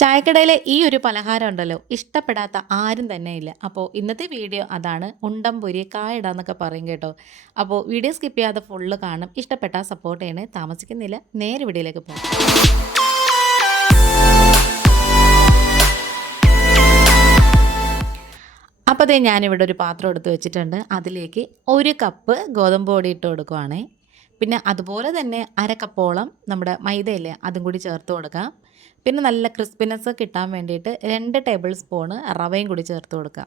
ചായക്കടയിലെ ഈ ഒരു പലഹാരം ഉണ്ടല്ലോ ഇഷ്ടപ്പെടാത്ത ആരും തന്നെ ഇല്ല. അപ്പോൾ ഇന്നത്തെ വീഡിയോ അതാണ്. ഉണ്ടം പൊരി കായിടാന്നൊക്കെ പറയും കേട്ടോ. അപ്പോൾ വീഡിയോ സ്കിപ്പ് ചെയ്യാതെ ഫുള്ള് കാണും. ഇഷ്ടപ്പെട്ടാൽ സപ്പോർട്ട് ചെയ്യണേ. താമസിക്കുന്നില്ല, നേരെ വീഡിയോയിലേക്ക് പോകാം. അപ്പോൾ അതേ ഞാനിവിടെ ഒരു പാത്രം എടുത്ത് വെച്ചിട്ടുണ്ട്. അതിലേക്ക് 1 കപ്പ് ഗോതമ്പ് പൊടി ഇട്ട് കൊടുക്കുവാണേ. പിന്നെ അതുപോലെ തന്നെ 1/2 കപ്പോളം നമ്മുടെ മൈദയില്ലേ അതും കൂടി ചേർത്ത് കൊടുക്കാം. പിന്നെ നല്ല ക്രിസ്പിനെസ് കിട്ടാൻ വേണ്ടിയിട്ട് 2 ടേബിൾ സ്പൂണ് റവയും കൂടി ചേർത്ത് കൊടുക്കുക.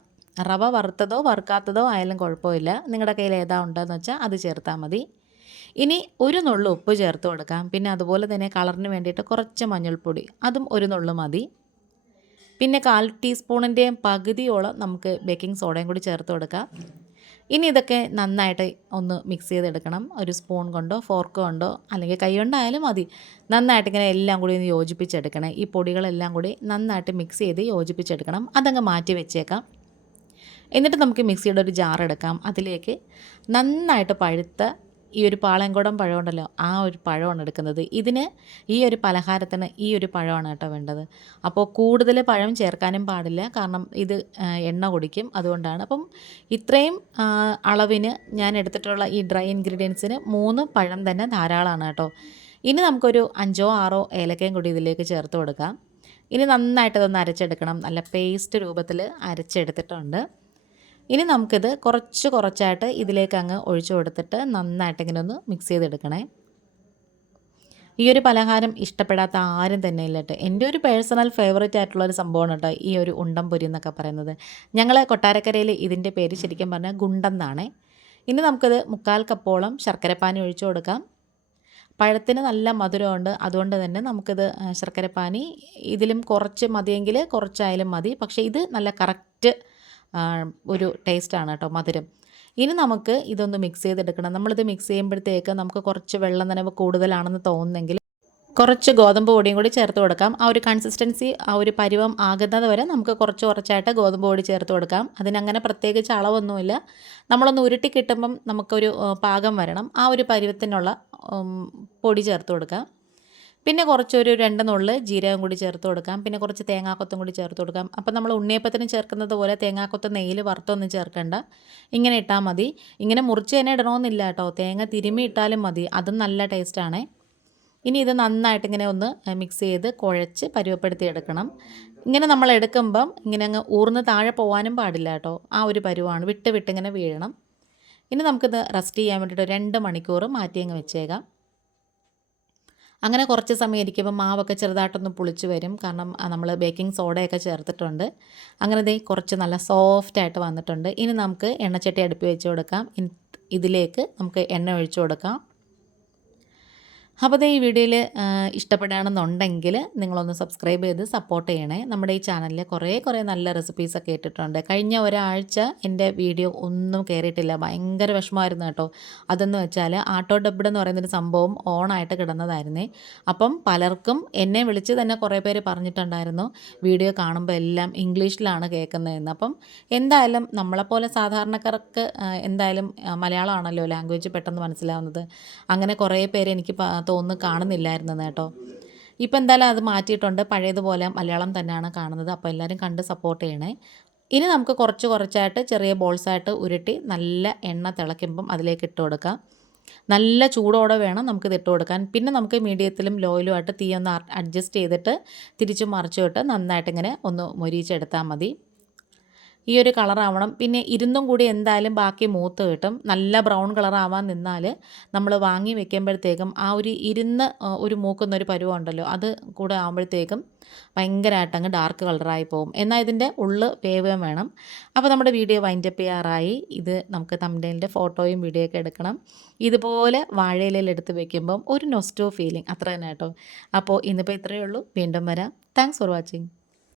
റവ വറുത്തതോ വറുക്കാത്തതോ ആയാലും കുഴപ്പമില്ല. നിങ്ങളുടെ കയ്യിൽ ഏതാ ഉണ്ടെന്ന് വെച്ചാൽ അത് ചേർത്താൽ മതി. ഇനി ഒരു നുള്ളു ഉപ്പ് ചേർത്ത് കൊടുക്കാം. പിന്നെ അതുപോലെ തന്നെ കളറിന് വേണ്ടിയിട്ട് കുറച്ച് മഞ്ഞൾപ്പൊടി, അതും ഒരു നുള്ളു മതി. പിന്നെ 1/4 ടീസ്പൂണിൻ്റെയും പകുതിയോളം നമുക്ക് ബേക്കിംഗ് സോഡയും കൂടി ചേർത്ത് കൊടുക്കാം. ഇനി ഇതൊക്കെ നന്നായിട്ട് ഒന്ന് മിക്സ് ചെയ്തെടുക്കണം. ഒരു സ്പൂൺ കൊണ്ടോ ഫോർക്ക് കൊണ്ടോ അല്ലെങ്കിൽ കൈ കൊണ്ടായാലും മതി. നന്നായിട്ട് ഇങ്ങനെ എല്ലാം കൂടി ഒന്ന് യോജിപ്പിച്ചെടുക്കണം. ഈ പൊടികളെല്ലാം കൂടി നന്നായിട്ട് മിക്സ് ചെയ്ത് യോജിപ്പിച്ചെടുക്കണം. അതങ്ങ് മാറ്റി വെച്ചേക്കാം. എന്നിട്ട് നമുക്ക് മിക്സിയുടെ ഒരു ജാർ എടുക്കാം. അതിലേക്ക് നന്നായിട്ട് പഴുത്ത ഈ ഒരു പാളയംകുടം പഴമുണ്ടല്ലോ, ആ ഒരു പഴമാണ് എടുക്കുന്നത്. ഇതിന് ഈ ഒരു പലഹാരത്തിന് ഈ ഒരു പഴമാണ് കേട്ടോ വേണ്ടത്. അപ്പോൾ കൂടുതൽ പഴം ചേർക്കാനും പാടില്ല, കാരണം ഇത് എണ്ണ കുടിക്കും. അതുകൊണ്ടാണ്. അപ്പം ഇത്രയും അളവിന് ഞാൻ എടുത്തിട്ടുള്ള ഈ ഡ്രൈ ഇൻഗ്രീഡിയൻസിന് 3 പഴം തന്നെ ധാരാളമാണ് കേട്ടോ. ഇനി നമുക്കൊരു 5ഓ 6ഓ ഏലക്കയും കൂടി ഇതിലേക്ക് ചേർത്ത് കൊടുക്കാം. ഇനി നന്നായിട്ടതൊന്ന് അരച്ചെടുക്കണം. നല്ല പേസ്റ്റ് രൂപത്തിൽ അരച്ചെടുത്തിട്ടുണ്ട്. ഇനി നമുക്കിത് കുറച്ചായിട്ട് ഇതിലേക്ക് അങ്ങ് ഒഴിച്ചു കൊടുത്തിട്ട് നന്നായിട്ട് ഇങ്ങനെ ഒന്ന് മിക്സ് ചെയ്തെടുക്കണേ. ഈ ഒരു പലഹാരം ഇഷ്ടപ്പെടാത്ത ആരും തന്നെ ഇല്ല കേട്ടോ. എൻ്റെ ഒരു പേഴ്സണൽ ഫേവറേറ്റ് ആയിട്ടുള്ളൊരു സംഭവമാണ് കേട്ടോ ഈ ഒരു ഉണ്ടം പൊരി എന്നൊക്കെ പറയുന്നത്. ഞങ്ങൾ കൊട്ടാരക്കരയിൽ ഇതിൻ്റെ പേര് ശരിക്കും പറഞ്ഞാൽ ഗുണ്ടെന്നാണേ. ഇനി നമുക്കിത് 1/4 കപ്പോളം ശർക്കരപ്പാനി ഒഴിച്ചു കൊടുക്കാം. പഴത്തിന് നല്ല മധുരമുണ്ട്, അതുകൊണ്ട് തന്നെ നമുക്കിത് ശർക്കരപ്പാനി ഇതിലും കുറച്ച് മതിയെങ്കിൽ കുറച്ചായാലും മതി. പക്ഷേ ഇത് നല്ല കറക്റ്റ് ഒരു ടേസ്റ്റാണ് കേട്ടോ, മധുരം. ഇനി നമുക്ക് ഇതൊന്ന് മിക്സ് ചെയ്തെടുക്കണം. നമ്മളിത് മിക്സ് ചെയ്യുമ്പോഴത്തേക്ക് നമുക്ക് കുറച്ച് വെള്ളം നനവ് കൂടുതലാണെന്ന് തോന്നുന്നെങ്കിൽ കുറച്ച് ഗോതമ്പ് പൊടിയും കൂടി ചേർത്ത് കൊടുക്കാം. ആ ഒരു കൺസിസ്റ്റൻസി, ആ ഒരു പരുവം ആകുന്നത് വരെ നമുക്ക് കുറച്ചായിട്ട് ഗോതമ്പ് പൊടി ചേർത്ത് കൊടുക്കാം. അതിനങ്ങനെ പ്രത്യേകിച്ച് അളവൊന്നുമില്ല. നമ്മളൊന്ന് ഉരുട്ടി കിട്ടുമ്പം നമുക്കൊരു പാകം വരണം. ആ ഒരു പരുവത്തിനുള്ള പൊടി ചേർത്ത് കൊടുക്കാം. പിന്നെ കുറച്ചൊരു 2 നുള്ള് ജീരകം കൂടി ചേർത്ത് കൊടുക്കാം. പിന്നെ കുറച്ച് തേങ്ങാക്കൊത്തും കൂടി ചേർത്ത് കൊടുക്കാം. അപ്പം നമ്മൾ ഉണ്ണിയപ്പത്തിന് ചേർക്കുന്നത് പോലെ തേങ്ങാക്കൊത്ത് നെയ്യിൽ വറുത്തൊന്നും ചേർക്കണ്ട. ഇങ്ങനെ ഇട്ടാൽ മതി. ഇങ്ങനെ മുറിച്ച് തന്നെ ഇടണമെന്നില്ല കേട്ടോ. തേങ്ങ തിരുമ്മി ഇട്ടാലും മതി, അതും നല്ല ടേസ്റ്റാണേ. ഇനി ഇത് നന്നായിട്ട് ഇങ്ങനെ ഒന്ന് മിക്സ് ചെയ്ത് കുഴച്ച് പരുവപ്പെടുത്തി എടുക്കണം. ഇങ്ങനെ നമ്മൾ എടുക്കുമ്പം ഇങ്ങനെ അങ്ങ് ഊർന്ന് താഴെ പോകാനും പാടില്ല കേട്ടോ. ആ ഒരു പരുവാണ്, വിട്ട് ഇങ്ങനെ വീഴണം. ഇനി നമുക്കിത് റെസ്റ്റ് ചെയ്യാൻ വേണ്ടിയിട്ട് 2 മണിക്കൂർ മാറ്റി അങ്ങ് വെച്ചേക്കാം. അങ്ങനെ കുറച്ച് സമയം ഇരിക്കുമ്പോൾ മാവൊക്കെ ചെറുതായിട്ടൊന്ന് പുളിച്ച് വരും, കാരണം നമ്മൾ ബേക്കിംഗ് സോഡയൊക്കെ ചേർത്തിട്ടുണ്ട്. അങ്ങനെ ദേ കുറച്ച് നല്ല സോഫ്റ്റായിട്ട് വന്നിട്ടുണ്ട്. ഇനി നമുക്ക് എണ്ണച്ചട്ടി അടുപ്പിൽ വെച്ച് കൊടുക്കാം. ഇതിലേക്ക് നമുക്ക് എണ്ണ ഒഴിച്ചു കൊടുക്കാം. അപ്പോൾ ഈ വീഡിയോയിൽ ഇഷ്ടപ്പെടുകയാണെന്നുണ്ടെങ്കിൽ നിങ്ങളൊന്ന് സബ്സ്ക്രൈബ് ചെയ്ത് സപ്പോർട്ട് ചെയ്യണേ. നമ്മുടെ ഈ ചാനലിൽ കുറേ നല്ല റെസിപ്പീസൊക്കെ ഇട്ടിട്ടുണ്ട്. കഴിഞ്ഞ ഒരാഴ്ച എൻ്റെ വീഡിയോ ഒന്നും കയറിയിട്ടില്ല. ഭയങ്കര വിഷമമായിരുന്നു കേട്ടോ. അതെന്ന് വെച്ചാൽ ആട്ടോ ഡബ്ഡ് എന്ന് പറയുന്നൊരു സംഭവം ഓണായിട്ട് കിടന്നതായിരുന്നേ. അപ്പം പലർക്കും എന്നെ വിളിച്ച് തന്നെ കുറേ പേര് പറഞ്ഞിട്ടുണ്ടായിരുന്നു വീഡിയോ കാണുമ്പോൾ എല്ലാം ഇംഗ്ലീഷിലാണ് കേൾക്കുന്നതെന്ന്. അപ്പം എന്തായാലും നമ്മളെപ്പോലെ സാധാരണക്കാർക്ക് എന്തായാലും മലയാളമാണല്ലോ ലാംഗ്വേജ് പെട്ടെന്ന് മനസ്സിലാവുന്നത്. അങ്ങനെ കുറേ പേര് എനിക്ക് തോന്നുന്നു കാണുന്നില്ലായിരുന്നെന്ന് കേട്ടോ. ഇപ്പം എന്തായാലും അത് മാറ്റിയിട്ടുണ്ട്. പഴയതുപോലെ മലയാളം തന്നെയാണ് കാണുന്നത്. അപ്പോൾ എല്ലാവരും കണ്ട് സപ്പോർട്ട് ചെയ്യണേ. ഇനി നമുക്ക് കുറച്ചായിട്ട് ചെറിയ ബോൾസായിട്ട് ഉരുട്ടി നല്ല എണ്ണ തിളയ്ക്കുമ്പം അതിലേക്ക് ഇട്ട് കൊടുക്കാം. നല്ല ചൂടോടെ വേണം നമുക്കിത് ഇട്ട് കൊടുക്കാൻ. പിന്നെ നമുക്ക് മീഡിയത്തിലും ലോയിലും ആയിട്ട് തീ ഒന്ന് അഡ്ജസ്റ്റ് ചെയ്തിട്ട് തിരിച്ചും മറിച്ചും ഇട്ട് നന്നായിട്ടിങ്ങനെ ഒന്ന് മൊരിയിച്ചെടുത്താൽ മതി. ഈ ഒരു കളറാവണം. പിന്നെ ഇരുന്നും കൂടി എന്തായാലും ബാക്കി മൂത്ത് കിട്ടും. നല്ല ബ്രൗൺ കളറാവാൻ നിന്നാൽ നമ്മൾ വാങ്ങി വെക്കുമ്പോഴത്തേക്കും ആ ഒരു ഒരു മൂക്കുന്നൊരു പരുവമുണ്ടല്ലോ, അത് കൂടെ ആകുമ്പോഴത്തേക്കും ഭയങ്കരമായിട്ട് അങ്ങ് ഡാർക്ക് കളറായി പോകും. എന്നാൽ ഇതിൻ്റെ വേവുകയും വേണം. അപ്പോൾ നമ്മുടെ വീഡിയോ വൈൻഡപ്പ് ചെയ്യാറായി. ഇത് നമുക്ക് തമ്പനെയിലിൻ്റെ ഫോട്ടോയും വീഡിയോ ഒക്കെ എടുക്കണം. ഇതുപോലെ വാഴയിലയിൽ എടുത്ത് വെക്കുമ്പം ഒരു നൊസ്റ്റോ ഫീലിംഗ് അത്ര തന്നെ കേട്ടോ. അപ്പോൾ ഇന്നിപ്പോൾ ഇത്രയേ ഉള്ളൂ. വീണ്ടും വരാം. Thanks for watching.